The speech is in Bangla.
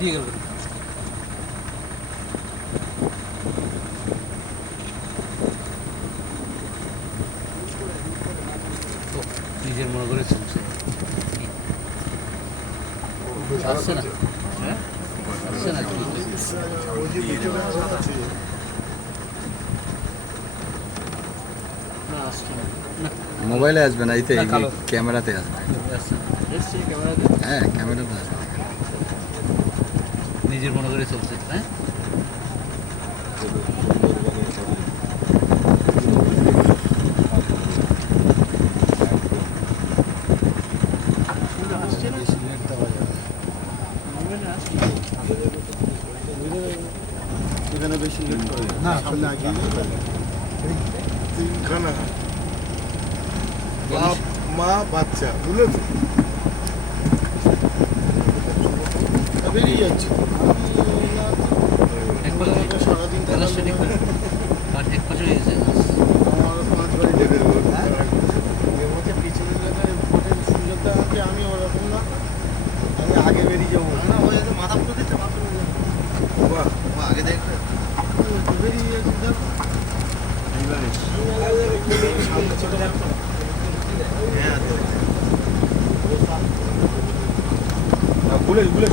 দিয়ে গেল নিজের মনে করে চলছে আসছে না হ্যাঁ আসছে না মোবাইলে আসবে না, এইতে ক্যামেরাতে আসবে। হ্যাঁ ক্যামেরাতে আসবে। নিজের মনে করে চলছে হ্যাঁ এখানে বেশি লেট করে না, সামনে আগিয়ে তিনখানা বাপ মা বাচ্চা, বুঝলেন, বেরিয়ে যাচ্ছে সারাদিন এক বছর হয়ে গেছে আমার 5 বাড়ি দেবে এর মধ্যে পিছনে ভোটের সুযোগটা আছে, আমি ওরকম না, আমি আগে বেরিয়ে যাবো না, ওই মাথা পুরো দিচ্ছে, মাথা আগে দেখবে বেরিয়ে যাচ্ছে। দেখো সামনে চলে যাচ্ছে, হ্যাঁ খুলে খুলে